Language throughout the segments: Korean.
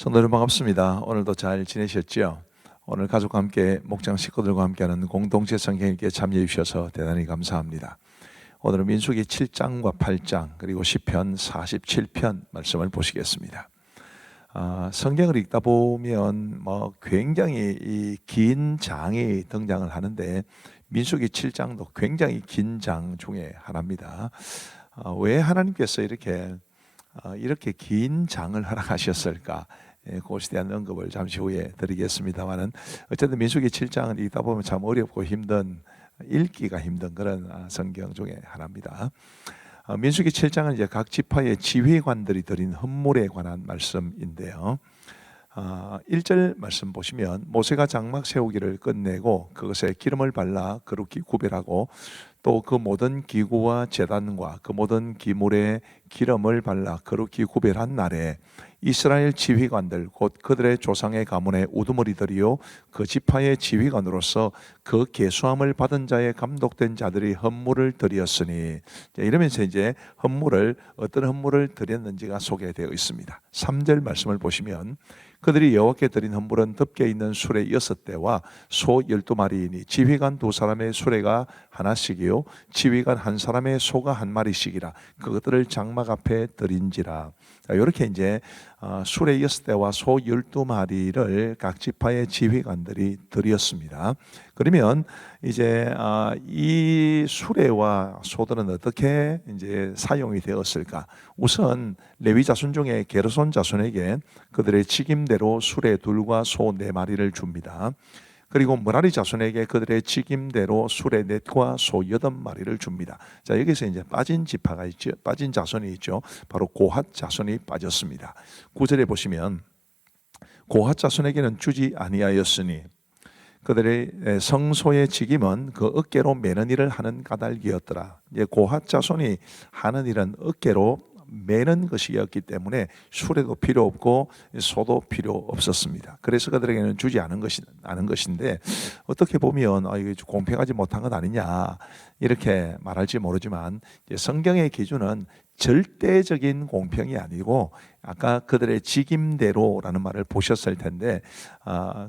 성도 여러분 반갑습니다. 오늘도 잘 지내셨죠? 오늘 가족과 함께 목장 식구들과 함께하는 공동체 성경읽기에 참여해 주셔서 대단히 감사합니다. 오늘은 민수기 7장과 8장 그리고 시편 47편 말씀을 보시겠습니다. 성경을 읽다 보면 굉장히 이 긴 장이 등장을 하는데 민수기 7장도 굉장히 긴 장 중에 하나입니다. 왜 하나님께서 이렇게 긴 장을 허락하셨을까? 그것에 대한 언급을 잠시 후에 드리겠습니다만은 어쨌든 민수기 7장을 읽다 보면 참 어렵고 읽기가 힘든 그런 성경 중에 하나입니다. 민수기 7장은 이제 각 지파의 지휘관들이 드린 헌물에 관한 말씀인데요. 1절 말씀 보시면 모세가 장막 세우기를 끝내고 그것에 기름을 발라 거룩히 구별하고 또 그 모든 기구와 제단과 그 모든 기물에 기름을 발라 거룩히 구별한 날에 이스라엘 지휘관들 곧 그들의 조상의 가문의 우두머리들이요 그 지파의 지휘관으로서 그 계수함을 받은 자의 감독된 자들이 헌물을 드렸으니, 이러면서 이제 어떤 헌물을 드렸는지가 소개되어 있습니다. 3절 말씀을 보시면 그들이 여호와께 드린 헌물은 덮개 있는 수레 6대와 소 12마리이니 지휘관 2사람의 수레가 하나씩이요 지휘관 1사람의 소가 1마리씩이라 그것들을 장막 앞에 드린지라. 이렇게 이제 수레 6대와 소 12마리를 각 지파의 지휘관들이 드렸습니다. 그러면 이제 이 수레와 소들은 어떻게 이제 사용이 되었을까? 우선 레위 자손 중에 게르손 자손에게 그들의 직임대로 수레 2과 소 4마리를 줍니다. 그리고 므라리 자손에게 그들의 직임대로 수레 4과 소 8마리를 줍니다. 자, 여기서 이제 빠진 지파가 있죠. 빠진 자손이 있죠. 바로 고핫 자손이 빠졌습니다. 9절에 보시면 고핫 자손에게는 주지 아니하였으니 그들의 성소의 직임은 그 어깨로 매는 일을 하는 까닭이었더라. 이제 고핫 자손이 하는 일은 어깨로 매는 것이었기 때문에 수레도 필요 없고 소도 필요 없었습니다. 그래서 그들에게는 주지 않은 것인데 어떻게 보면 이게 공평하지 못한 것 아니냐 이렇게 말할지 모르지만 성경의 기준은 절대적인 공평이 아니고 아까 그들의 직임대로라는 말을 보셨을 텐데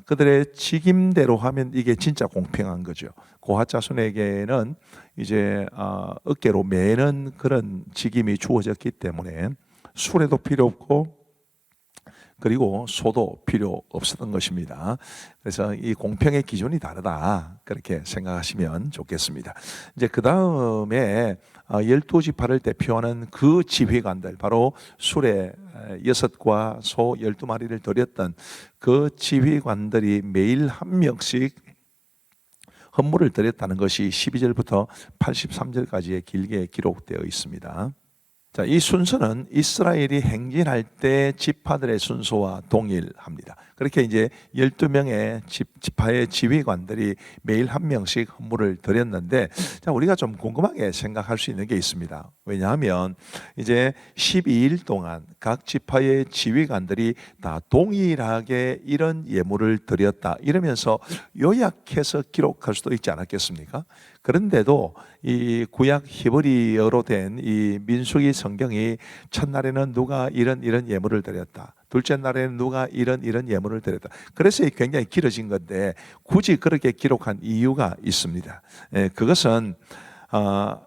그들의 직임대로 하면 이게 진짜 공평한 거죠. 고핫 자손에게는 이제 어깨로 매는 그런 직임이 주어졌기 때문에 수레도 필요 없고 그리고 소도 필요 없었던 것입니다. 그래서 이 공평의 기준이 다르다 그렇게 생각하시면 좋겠습니다. 이제 그 다음에 12지파를 대표하는 그 지휘관들, 바로 수레 6과 소 12마리를 드렸던 그 지휘관들이 매일 한 명씩 헌물을 드렸다는 것이 12절부터 83절까지의 길게 기록되어 있습니다. 자, 이 순서는 이스라엘이 행진할 때 지파들의 순서와 동일합니다. 그렇게 이제 12명의 지파의 지휘관들이 매일 한 명씩 헌물을 드렸는데, 자, 우리가 좀 궁금하게 생각할 수 있는 게 있습니다. 왜냐하면 이제 12일 동안 각 지파의 지휘관들이 다 동일하게 이런 예물을 드렸다 이러면서 요약해서 기록할 수도 있지 않았겠습니까? 그런데도 이 구약 히브리어로 된 이 민수기 성경이 첫날에는 누가 이런 예물을 드렸다, 둘째 날에는 누가 이런 예물을 드렸다, 그래서 굉장히 길어진 건데 굳이 그렇게 기록한 이유가 있습니다. 그것은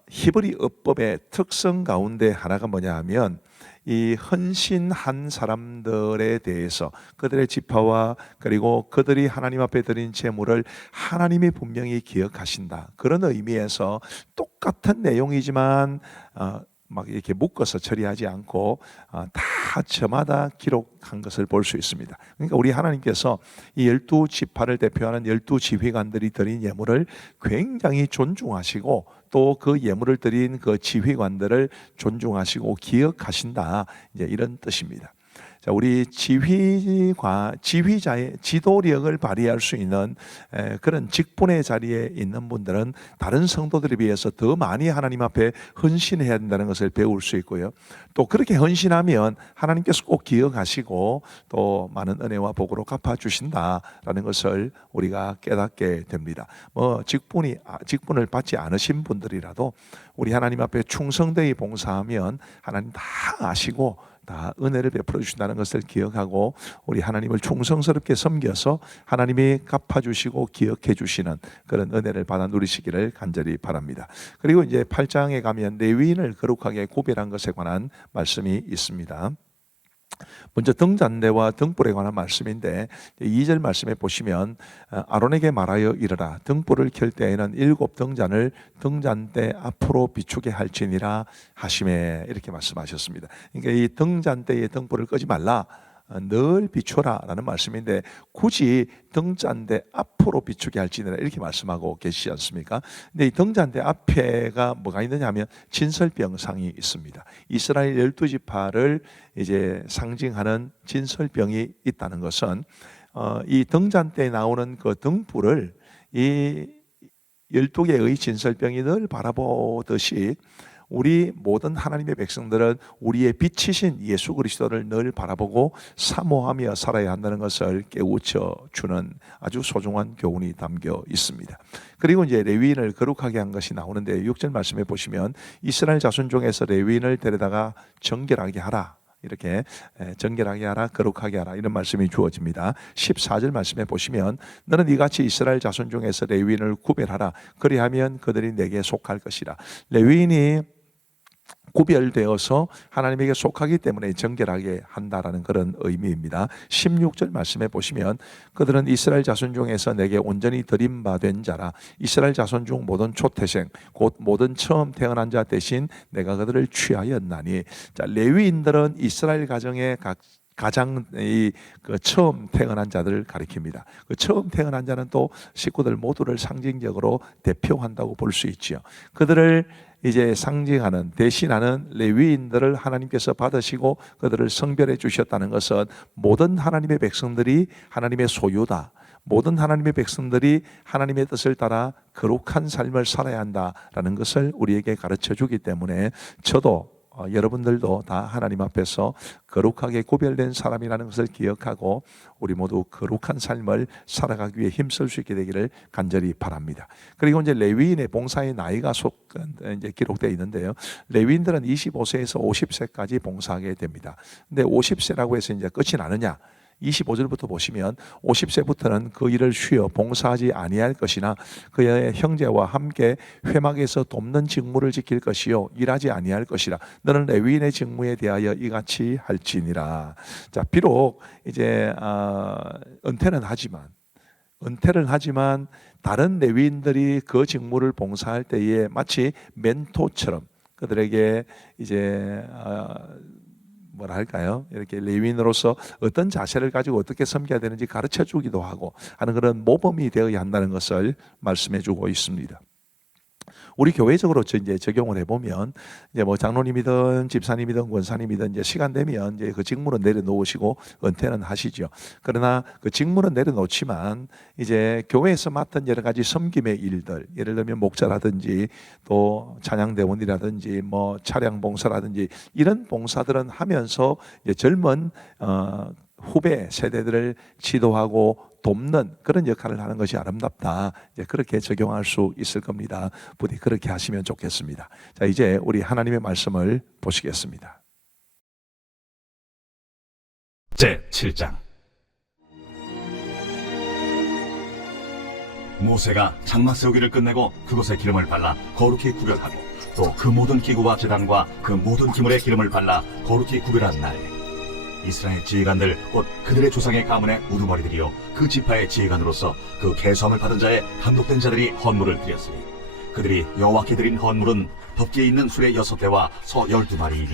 히브리 어법의 특성 가운데 하나가 뭐냐 하면 이 헌신한 사람들에 대해서 그들의 지파와 그리고 그들이 하나님 앞에 드린 제물을 하나님이 분명히 기억하신다, 그런 의미에서 똑같은 내용이지만 막 이렇게 묶어서 처리하지 않고 다 저마다 기록한 것을 볼 수 있습니다. 그러니까 우리 하나님께서 이 12지파를 대표하는 12지휘관들이 드린 예물을 굉장히 존중하시고 또 그 예물을 드린 그 지휘관들을 존중하시고 기억하신다, 이제 이런 뜻입니다. 자, 우리 지휘자의 지도력을 발휘할 수 있는 그런 직분의 자리에 있는 분들은 다른 성도들에 비해서 더 많이 하나님 앞에 헌신해야 된다는 것을 배울 수 있고요. 또 그렇게 헌신하면 하나님께서 꼭 기억하시고 또 많은 은혜와 복으로 갚아주신다라는 것을 우리가 깨닫게 됩니다. 직분을 받지 않으신 분들이라도 우리 하나님 앞에 충성되이 봉사하면 하나님 다 아시고 다 은혜를 베풀어 주신다는 것을 기억하고 우리 하나님을 충성스럽게 섬겨서 하나님이 갚아주시고 기억해 주시는 그런 은혜를 받아 누리시기를 간절히 바랍니다. 그리고 이제 8장에 가면 레위인을 거룩하게 구별한 것에 관한 말씀이 있습니다. 먼저 등잔대와 등불에 관한 말씀인데 2절 말씀에 보시면 아론에게 말하여 이르라 등불을 켤 때에는 7 등잔을 등잔대 앞으로 비추게 할지니라 하시매 이렇게 말씀하셨습니다. 그러니까 이 등잔대의 등불을 끄지 말라 늘 비춰라 라는 말씀인데 굳이 등잔대 앞으로 비추게 할지니라 이렇게 말씀하고 계시지 않습니까? 근데 이 등잔대 앞에가 뭐가 있느냐 하면 진설병상이 있습니다. 이스라엘 12지파를 이제 상징하는 진설병이 있다는 것은 이 등잔대에 나오는 그 등불을 이 12개의 진설병이 늘 바라보듯이 우리 모든 하나님의 백성들은 우리의 빛이신 예수 그리스도를 늘 바라보고 사모하며 살아야 한다는 것을 깨우쳐 주는 아주 소중한 교훈이 담겨 있습니다. 그리고 이제 레위인을 거룩하게 한 것이 나오는데 6절 말씀에 보시면 이스라엘 자손 중에서 레위인을 데려다가 정결하게 하라. 이렇게 정결하게 하라 거룩하게 하라 이런 말씀이 주어집니다. 14절 말씀에 보시면 너는 이같이 이스라엘 자손 중에서 레위인을 구별하라 그리하면 그들이 내게 속할 것이라. 레위인이 구별되어서 하나님에게 속하기 때문에 정결하게 한다라는 그런 의미입니다. 16절 말씀에 보시면 그들은 이스라엘 자손 중에서 내게 온전히 드림받은 자라. 이스라엘 자손 중 모든 초태생 곧 모든 처음 태어난 자 대신 내가 그들을 취하였나니. 자, 레위인들은 이스라엘 가정의 가장 그 처음 태어난 자들을 가리킵니다. 그 처음 태어난 자는 또 식구들 모두를 상징적으로 대표한다고 볼 수 있죠. 그들을 이제 상징하는 대신하는 레위인들을 하나님께서 받으시고 그들을 성별해 주셨다는 것은 모든 하나님의 백성들이 하나님의 소유다. 모든 하나님의 백성들이 하나님의 뜻을 따라 거룩한 삶을 살아야 한다라는 것을 우리에게 가르쳐 주기 때문에 저도 여러분들도 다 하나님 앞에서 거룩하게 구별된 사람이라는 것을 기억하고 우리 모두 거룩한 삶을 살아가기 위해 힘쓸 수 있게 되기를 간절히 바랍니다. 그리고 이제 레위인의 봉사의 나이가 이제 기록되어 있는데요. 레위인들은 25세에서 50세까지 봉사하게 됩니다. 근데 50세라고 해서 이제 끝이 나느냐? 25절부터 보시면 50세부터는 그 일을 쉬어 봉사하지 아니할 것이나 그의 형제와 함께 회막에서 돕는 직무를 지킬 것이요 일하지 아니할 것이라. 너는 레위인의 직무에 대하여 이같이 할지니라. 자, 비록 이제 은퇴를 하지만 다른 레위인들이 그 직무를 봉사할 때에 마치 멘토처럼 그들에게 이제 뭐랄까요? 이렇게 레위인으로서 어떤 자세를 가지고 어떻게 섬겨야 되는지 가르쳐 주기도 하고 하는 그런 모범이 되어야 한다는 것을 말씀해 주고 있습니다. 우리 교회적으로 이제 적용을 해보면 이제 뭐 장로님이든 집사님이든 권사님이든 이제 시간 되면 이제 그 직무는 내려놓으시고 은퇴는 하시죠. 그러나 그 직무는 내려놓지만 이제 교회에서 맡은 여러 가지 섬김의 일들, 예를 들면 목자라든지 또 찬양대원이라든지 뭐 차량 봉사라든지 이런 봉사들은 하면서 이제 젊은 후배 세대들을 지도하고 돕는 그런 역할을 하는 것이 아름답다. 이제 그렇게 적용할 수 있을 겁니다. 부디 그렇게 하시면 좋겠습니다. 자, 이제 우리 하나님의 말씀을 보시겠습니다. 제 7장. 모세가 장막 세우기를 끝내고 그곳에 기름을 발라 거룩히 구별하고 또 그 모든 기구와 제단과 그 모든 기물에 기름을 발라 거룩히 구별한 날, 이스라엘 지휘관들 곧 그들의 조상의 가문의 우두머리들이요 그 지파의 지휘관으로서 그 계수함을 받은 자의 감독된 자들이 헌물을 드렸으니 그들이 여호와께 드린 헌물은 덮개에 있는 수레 6대와 소 12마리이니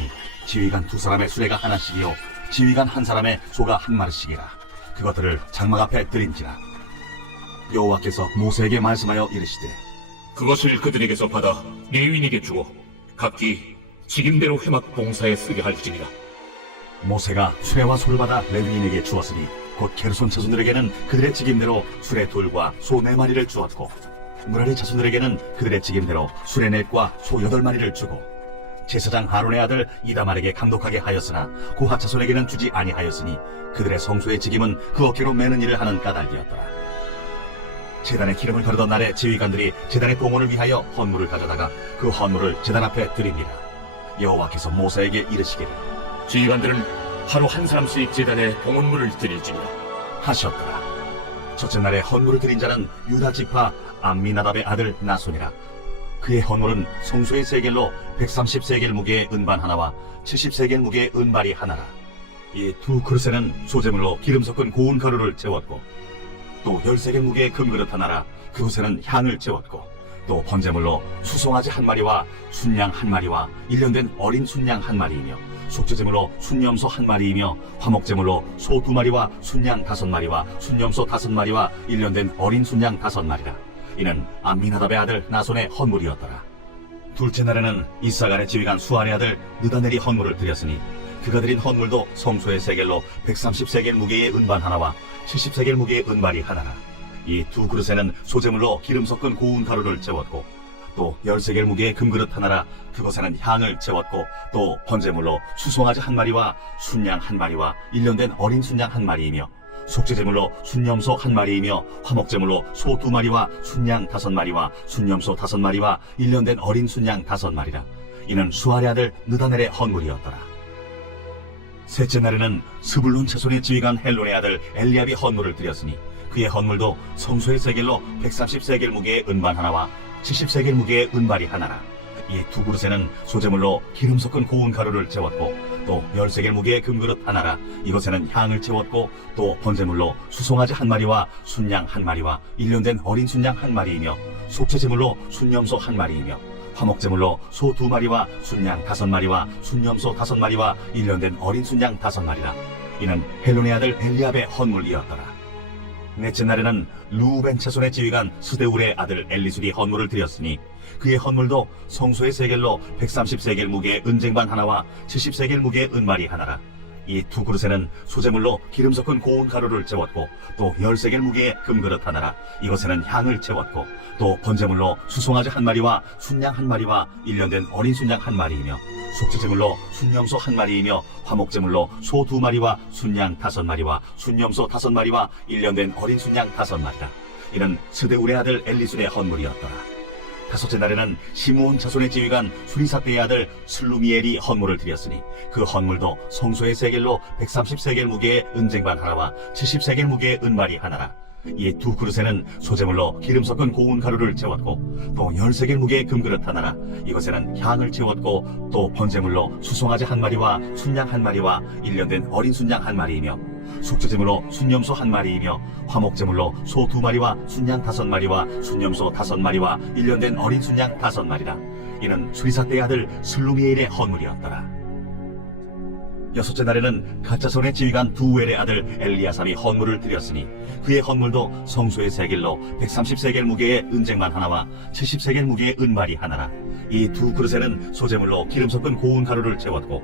지휘관 2사람의 수레가 하나씩이요 지휘관 1사람의 소가 1마리씩이라. 그것들을 장막 앞에 드린지라. 여호와께서 모세에게 말씀하여 이르시되 그것을 그들에게서 받아 레위인에게 주고 각기 직임대로 회막 봉사에 쓰게 할지니라. 모세가 수레와 소를 받아 레위인에게 주었으니 곧 게르손 자손들에게는 그들의 직임대로 수레 둘과 소 4마리를 주었고 무라리 자손들에게는 그들의 직임대로 수레 넷과 소 8마리를 주고 제사장 아론의 아들 이다말에게 감독하게 하였으나 고핫 자손에게는 주지 아니하였으니 그들의 성소의 직임은 그 어깨로 매는 일을 하는 까닭이었더라. 제단에 기름을 가르던 날에 지휘관들이 제단의 봉헌을 위하여 헌물을 가져다가 그 헌물을 제단 앞에 드립니다. 여호와께서 모세에게 이르시기를 지휘관들은 하루 한 사람씩 제단에 봉헌물을 드릴지니라. 하셨더라. 첫째 날에 헌물을 드린 자는 유다 지파 암미나답의 아들 나손이라. 그의 헌물은 성소의 세겔로 130세겔 무게의 은반 하나와 70세겔 무게의 은발이 하나라. 이 두 그릇에는 소재물로 기름 섞은 고운 가루를 채웠고, 또 10세겔 무게의 금그릇 하나라. 그곳에는 향을 채웠고, 또 번제물로 수송아지 한 마리와 순양 한 마리와 1년 된 어린 순양 한 마리이며, 속죄제물로 순염소 한 마리이며, 화목제물로 소 2마리와 순양 5마리와 순염소 5마리와 1년 된 어린 순양 5마리라. 이는 암미나답의 아들 나손의 헌물이었더라. 둘째 날에는 이사갈의 지휘관 수알의 아들 느다넬이 헌물을 드렸으니, 그가 드린 헌물도 성소의 세겔로 130세겔 무게의 은반 하나와 70세겔 무게의 은발이 하나라. 이 두 그릇에는 소재물로 기름 섞은 고운 가루를 채웠고, 또 10세겔 무게의 금그릇 하나라. 그곳에는 향을 채웠고, 또 번제물로 수송아지 한 마리와 순양 한 마리와 1년 된 어린 순양 한 마리이며, 속죄제물로 순염소 한 마리이며, 화목제물로 소 2마리와 순양 5마리와 순염소 5마리와 1년 된 어린 순양 5마리라. 이는 수알의 아들 느다넬의 헌물이었더라. 셋째 날에는 스불론 차손의 지휘관 헬론의 아들 엘리압이 헌물을 드렸으니, 그의 헌물도 성소의 세겔로 130세겔 무게의 은반 하나와 70세겔 무게의 은발이 하나라. 이 두 그릇에는 소재물로 기름 섞은 고운 가루를 채웠고, 또 10세겔 무게의 금그릇 하나라. 이것에는 향을 채웠고, 또 번제물로 수송아지 한 마리와 순양 한 마리와 1년 된 어린 순양 한 마리이며, 속죄제물로 순염소 한 마리이며, 화목제물로 소 2마리와 순양 5마리와 순염소 5마리와 1년 된 어린 순양 5마리라. 이는 헬론의 아들 엘리압의 헌물이었더라. 넷째 날에는 루벤 차손의 지휘관 스데울의 아들 엘리술이 헌물을 드렸으니, 그의 헌물도 성소의 세겔로 130세겔 무게의 은쟁반 하나와 70세겔 무게의 은말이 하나라. 이 두 그릇에는 소재물로 기름 섞은 고운 가루를 채웠고, 또 10세겔 무게의 금그릇 하나라. 이것에는 향을 채웠고, 또 번제물로 수송아지 한 마리와 순양 한 마리와 1년 된 어린 순양 한 마리이며, 속죄제물로 순염소 한 마리이며, 화목제물로 소 2마리와 순양 5마리와 순염소 5마리와 1년 된 어린 순양 5마리라. 이는 스데울의 아들 엘리술의 헌물이었더라. 다섯째 날에는 시므온 자손의 지휘관 수리사대의 아들 슬루미엘이 헌물을 드렸으니, 그 헌물도 성소의 세겔로 130세겔 무게의 은쟁반 하나와 70세겔 무게의 은발이 하나라. 이 두 그릇에는 소재물로 기름 섞은 고운 가루를 채웠고, 또 10세겔 무게의 금그릇 하나라. 이것에는 향을 채웠고, 또 번제물로 수송아지 한 마리와 순양 한 마리와 1년 된 어린 순양 한 마리이며, 속죄제물로 순염소 한 마리이며, 화목제물로 소 2마리와 순양 5마리와 순염소 5마리와 1년 된 어린 순양 5마리라. 이는 수리사대의 아들 슬루미엘의 헌물이었더라. 여섯째 날에는 가짜손의 지휘관 두엘의 아들 엘리아삽이 헌물을 드렸으니, 그의 헌물도 성소의 세겔로 130세겔 무게의 은쟁반 하나와 70세겔 무게의 은발이 하나라. 이 두 그릇에는 소재물로 기름 섞은 고운 가루를 채웠고,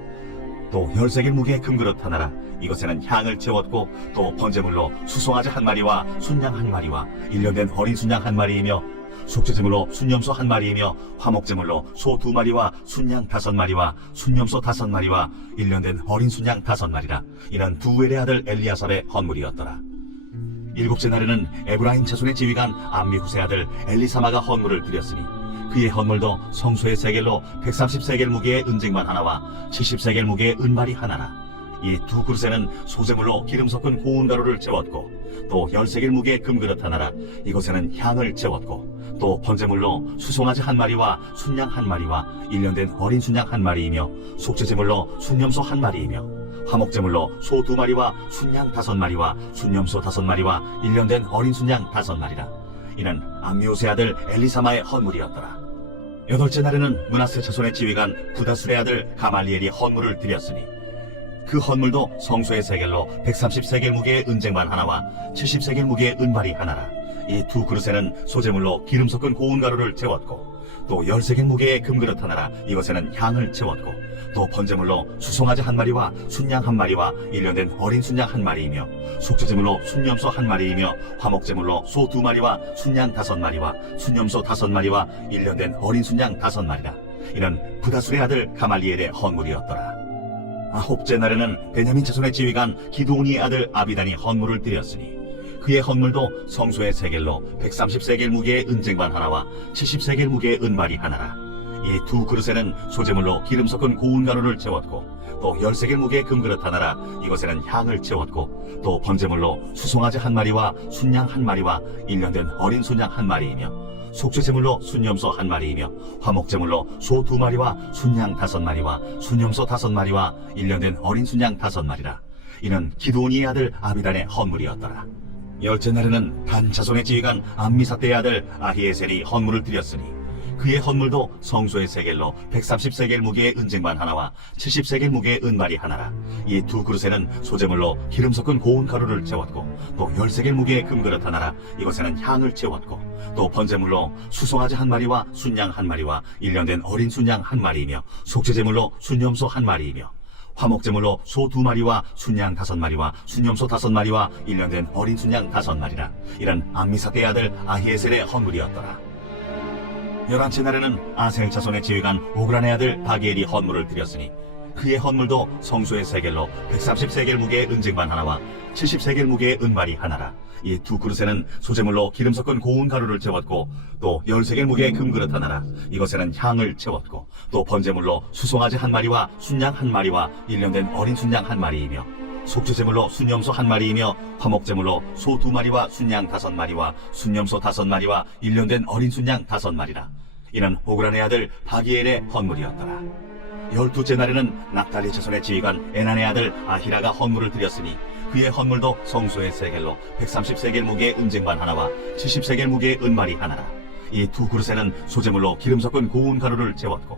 또 10세겔 무게의 금그릇 하나라. 이것에는 향을 채웠고, 또 번제물로 수송아지 한 마리와 순양 한 마리와 1년 된 어린 순양 한 마리이며, 속죄제물로 순염소 한 마리이며, 화목제물로 소 2마리와 순양 5마리와 순염소 5마리와 1년 된 어린 순양 5마리라. 이는 두엘의 아들 엘리아삽의 헌물이었더라. 일곱째 날에는 에브라임 자손의 지휘관 암미후세 아들 엘리사마가 헌물을 드렸으니, 그의 헌물도 성소의 세겔로 130세겔 무게의 은쟁반 하나와 70세겔 무게의 은발이 하나라. 이 두 그릇에는 소재물로 기름 섞은 고운 가루를 채웠고, 또 10세겔 무게의 금그릇 하나라. 이곳에는 향을 채웠고, 또 번제물로 수송아지 한 마리와 순양 한 마리와 1년 된 어린 순양 한 마리이며, 속죄제물로 순염소 한 마리이며, 화목제물로 소 2마리와 순양 5마리와 순염소 5마리와 1년 된 어린 순양 5마리라. 이는 암미호세 아들 엘리사마의 헌물이었더라. 여덟째 날에는 므낫세 자손의 지휘관 부다술의 아들 가말리엘이 헌물을 드렸으니, 그 헌물도 성소의 세겔로 130세겔 무게의 은쟁반 하나와 70세겔 무게의 은발이 하나라. 이 두 그릇에는 소재물로 기름 섞은 고운 가루를 채웠고, 또 10세겔 무게의 금그릇 하나라. 이것에는 향을 채웠고, 또 번제물로 수송아지 한 마리와 순양 한 마리와 1년 된 어린 순양 한 마리이며, 속죄제물로 순염소 한 마리이며, 화목제물로 소 2마리와 순양 5마리와 순염소 5마리와 1년 된 어린 순양 5마리라. 이는 부다술의 아들 가말리엘의 헌물이었더라. 아홉째 날에는 베냐민 자손의 지휘관 기드온이의 아들 아비단이 헌물을 드렸으니, 그의 헌물도 성소의 세겔로 130세겔 무게의 은쟁반 하나와 70세겔 무게의 은발이 하나라. 이 두 그릇에는 소재물로 기름 섞은 고운 가루를 채웠고, 또 13개 무게의 금그릇 하나라. 이것에는 향을 채웠고 또 번제물로 수송아지 한 마리와 순양 한 마리와 1년 된 어린 순양 한 마리이며 속죄제물로 순염소 한 마리이며 화목제물로 소 2마리와 순양 5마리와 순염소 5마리와 1년 된 어린 순양 5마리라. 이는 기드온이의 아들 아비단의 헌물이었더라. 열째 날에는 단 자손의 지휘관 암미사대의 아들 아히에셀이 헌물을 드렸으니 그의 헌물도 성소의 세겔로 130세겔 무게의 은쟁반 하나와 70세겔 무게의 은발이 하나라. 이 두 그릇에는 소제물로 기름 섞은 고운 가루를 채웠고 또 13개 무게의 금그릇 하나라. 이것에는 향을 채웠고 또 번제물로 수송아지 한 마리와 순양 한 마리와 1년 된 어린 순양 한 마리이며 속죄제물로 순염소 한 마리이며 화목제물로 소 2마리와 순양 5마리와 순염소 5마리와 1년 된 어린 순양 5마리라. 이런 암미사대의 아들 아히에셀의 헌물이었더라. 11째 날에는 아셀 자손의 지휘관 오그란의 아들 바기엘이 헌물을 드렸으니 그의 헌물도 성소의 세겔로 130세겔 무게의 은쟁반 하나와 70세겔 무게의 은발이 하나라. 이 두 그릇에는 소제물로 기름 섞은 고운 가루를 채웠고 또 10세겔 무게의 금그릇 하나라. 이것에는 향을 채웠고 또 번제물로 수송아지 한 마리와 순양 한 마리와 1년 된 어린 순양 한 마리이며 속죄제물로 순염소 한 마리이며 화목제물로 소 2마리와 순양 5마리와 순염소 5마리와 1년 된 어린 순양 5마리라. 이는 오그란의 아들 바기엘의 헌물이었더라. 12째 날에는 납달리 자손의 지휘관 에난의 아들 아히라가 헌물을 드렸으니 그의 헌물도 성소의 세겔로 130세겔 무게의 은쟁반 하나와 70세겔 무게의 은말이 하나라. 이 두 그릇에는 소제물로 기름 섞은 고운 가루를 채웠고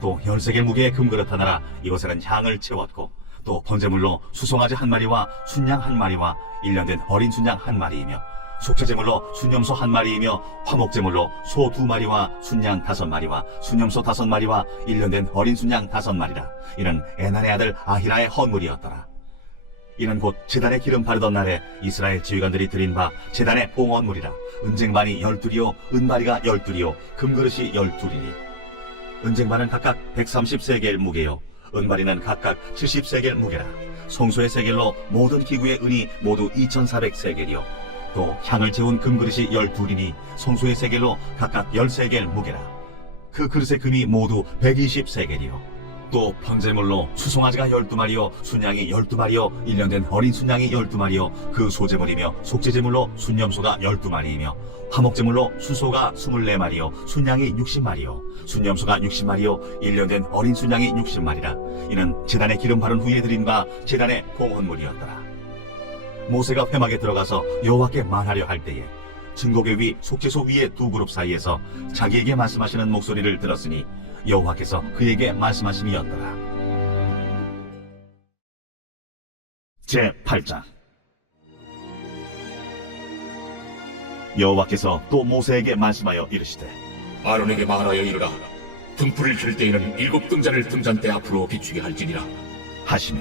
또 10세겔 무게의 금그릇 하나라. 이것에는 향을 채웠고 또 번제물로 수송아지 한 마리와 순양 한 마리와 1년 된 어린 순양 한 마리이며 속죄제물로 순염소 한 마리이며 화목제물로 소 2마리와 순양 5마리와 순염소 5마리와 1년 된 어린 순양 5마리라. 이는 에난의 아들 아히라의 헌물이었더라. 이는 곧 제단에 기름 바르던 날에 이스라엘 지휘관들이 드린 바 제단의 봉헌물이라. 은쟁반이 12이요 은바리가 12이요 금그릇이 12이니 은쟁반은 각각 130세겔 무게요 은바리는 각각 70세겔 무게라. 성소의 세겔로 모든 기구의 은이 모두 2400세겔이요 또 향을 채운 금그릇이 12이니 성소의 세겔로 각각 10세겔 무게라. 그 그릇의 금이 모두 120세겔이요 또 번제물로 수송아지가 12마리요 순양이 12마리요 1년 된 어린 순양이 12마리요 그 소제물이며 속죄제물로 순염소가 12마리이며 화목제물로 수소가 24마리요 순양이 60마리요 순염소가 60마리요 1년 된 어린 순양이 60마리라. 이는 제단에 기름 바른 후에 드린 바 제단의 봉헌물이었더라. 모세가 회막에 들어가서 여호와께 말하려 할 때에 증거궤 위 속죄소 위의 두 그룹 사이에서 자기에게 말씀하시는 목소리를 들었으니 여호와께서 그에게 말씀하심이었더라. 제8장. 여호와께서 또 모세에게 말씀하여 이르시되 아론에게 말하여 이르라. 등불을 켤 때에는 7 등잔을 등잔대 앞으로 비추게 할지니라. 하시매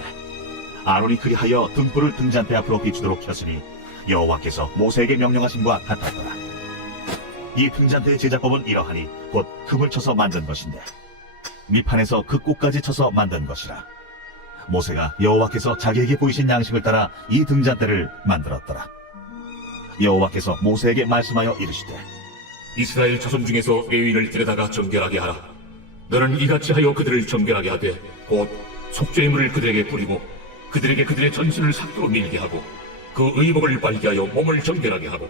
아론이 그리하여 등불을 등잔대 앞으로 비추도록 켰으니 여호와께서 모세에게 명령하심과 같았더라. 이 등잔대의 제작법은 이러하니 곧 금을 쳐서 만든 것인데 밑판에서 그 꼭까지 쳐서 만든 것이라. 모세가 여호와께서 자기에게 보이신 양식을 따라 이 등잔대를 만들었더라. 여호와께서 모세에게 말씀하여 이르시되 이스라엘 자손 중에서 레위인을 데려다가 정결하게 하라. 너는 이같이 하여 그들을 정결하게 하되 곧 속죄물을 그들에게 뿌리고 그들에게 그들의 전신을 삭도로 밀게 하고 그 의복을 빨게 하여 몸을 정결하게 하고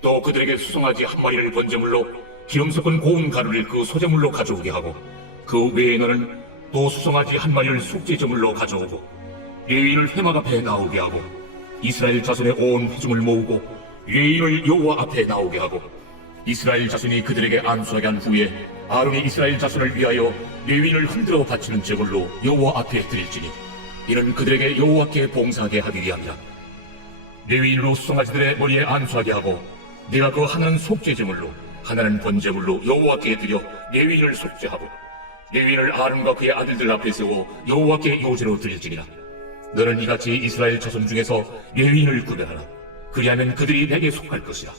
또 그들에게 수송아지 한 마리를 번제물로 기름 섞은 고운 가루를 그 소제물로 가져오게 하고 그 외에 너는 또 수송아지 한 마리를 속죄제물로 가져오고 레위인을 회막 앞에 나오게 하고 이스라엘 자손의 온 회중을 모으고 레위인을 여호와 앞에 나오게 하고 이스라엘 자손이 그들에게 안수하게 한 후에 아론이 이스라엘 자손을 위하여 레위인을 흔들어 바치는 제물로 여호와 앞에 드릴지니 이는 그들에게 여호와께 봉사하게 하기 위함이라. 레위인으로 수송아지들의 머리에 안수하게 하고 내가 그 하나는 속죄제물로 하나는 번제물로 여호와께 드려 레위인을 속죄하고 레위인을 아론과 그의 아들들 앞에 세워 여호와께 요제로 드릴지니라. 너는 이같이 이스라엘 자손 중에서 레위인을 구별하라. 그리하면 그들이 내게 속할 것이라.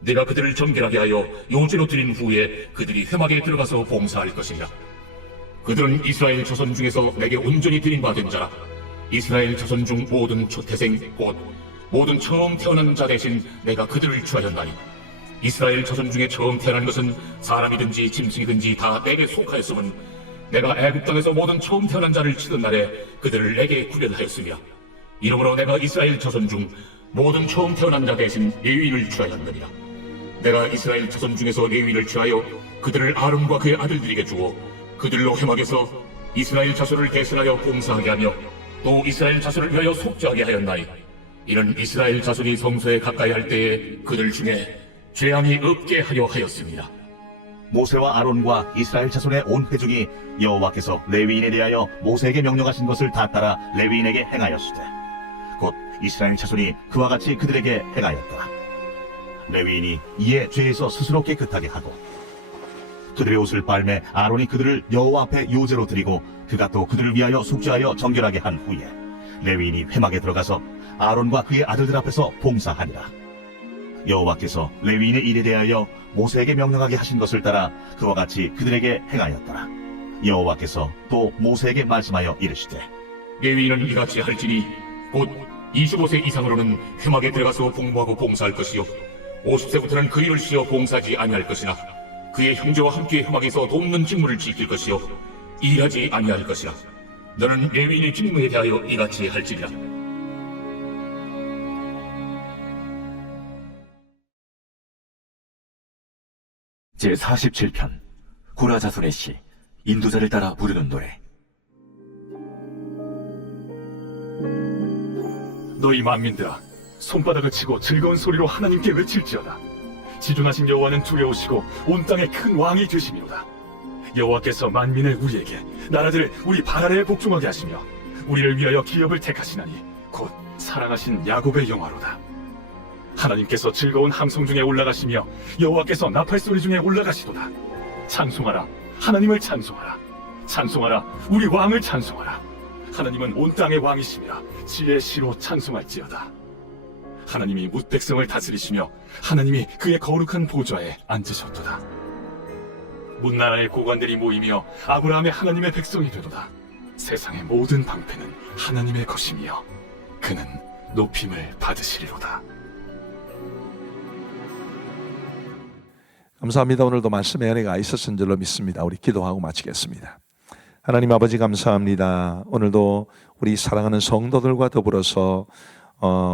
내가 그들을 정결하게 하여 요제로 드린 후에 그들이 회막에 들어가서 봉사할 것이니라. 그들은 이스라엘 자손 중에서 내게 온전히 드린 바 된 자라. 이스라엘 자손 중 모든 초태생 곧 모든 처음 태어난 자 대신 내가 그들을 취하였나니 이스라엘 자손 중에 처음 태어난 것은 사람이든지 짐승이든지 다 내게 속하였음은 내가 애굽 땅에서 모든 처음 태어난 자를 치던 날에 그들을 내게 구별하였으며 이러므로 내가 이스라엘 자손 중 모든 처음 태어난 자 대신 레위인을 취하였느니라. 내가 이스라엘 자손 중에서 레위인을 취하여 그들을 아론과 그의 아들들에게 주어 그들로 회막에서 이스라엘 자손을 대신하여 봉사하게 하며 또 이스라엘 자손을 위하여 속죄하게 하였나니 이는 이스라엘 자손이 성소에 가까이 할 때에 그들 중에 죄함이 없게 하려 하였습니다. 모세와 아론과 이스라엘 자손의 온 회중이 여호와께서 레위인에 대하여 모세에게 명령하신 것을 다 따라 레위인에게 행하였으되 곧 이스라엘 자손이 그와 같이 그들에게 행하였더라. 레위인이 이에 죄에서 스스로 깨끗하게 하고 그들의 옷을 빨매 아론이 그들을 여호와 앞에 요제로 드리고 그가 또 그들을 위하여 속죄하여 정결하게 한 후에 레위인이 회막에 들어가서 아론과 그의 아들들 앞에서 봉사하니라. 여호와께서 레위인의 일에 대하여 모세에게 명령하게 하신 것을 따라 그와 같이 그들에게 행하였더라. 여호와께서 또 모세에게 말씀하여 이르시되 레위인은 이같이 할지니 곧 25세 이상으로는 회막에 들어가서 복무하고 봉사할 것이요 50세부터는 그 일을 쉬어 봉사하지 아니할 것이나 그의 형제와 함께 회막에서 돕는 직무를 지킬 것이요 일하지 아니할 것이라. 너는 레위인의 직무에 대하여 이같이 할지니라. 제47편 고라 자손의 시 인도자를 따라 부르는 노래. 너희 만민들아, 손바닥을 치고 즐거운 소리로 하나님께 외칠지어다. 지존하신 여호와는 두려우시고 온 땅의 큰 왕이 되심이로다. 여호와께서 만민을 우리에게, 나라들을 우리 발 아래에 복종하게 하시며 우리를 위하여 기업을 택하시나니 곧 사랑하신 야곱의 영화로다. 하나님께서 즐거운 함성 중에 올라가시며 여호와께서 나팔 소리 중에 올라가시도다. 찬송하라, 하나님을 찬송하라. 찬송하라, 우리 왕을 찬송하라. 하나님은 온 땅의 왕이시며 지혜의 시로 찬송할지어다. 하나님이 뭇 백성을 다스리시며 하나님이 그의 거룩한 보좌에 앉으셨도다. 문나라의 고관들이 모이며 아브라함의 하나님의 백성이 되도다. 세상의 모든 방패는 하나님의 것이며 그는 높임을 받으시리로다. 감사합니다. 오늘도 말씀의 은혜가 있었은 줄로 믿습니다. 우리 기도하고 마치겠습니다. 하나님 아버지 감사합니다. 오늘도 우리 사랑하는 성도들과 더불어서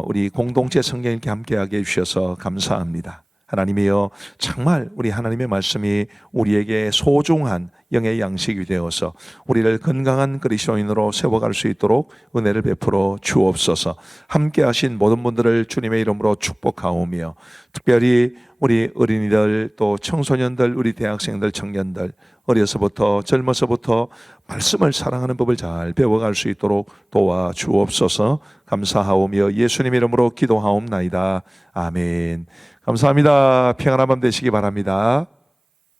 우리 공동체 성경 읽기 함께하게 해주셔서 감사합니다. 하나님이여, 정말 우리 하나님의 말씀이 우리에게 소중한 영의 양식이 되어서 우리를 건강한 그리스도인으로 세워갈 수 있도록 은혜를 베풀어 주옵소서. 함께하신 모든 분들을 주님의 이름으로 축복하오며, 특별히 우리 어린이들, 또 청소년들, 우리 대학생들, 청년들, 어려서부터 젊어서부터 말씀을 사랑하는 법을 잘 배워갈 수 있도록 도와 주옵소서. 감사하오며 예수님 이름으로 기도하옵나이다. 아멘. 감사합니다. 평안한 밤 되시기 바랍니다.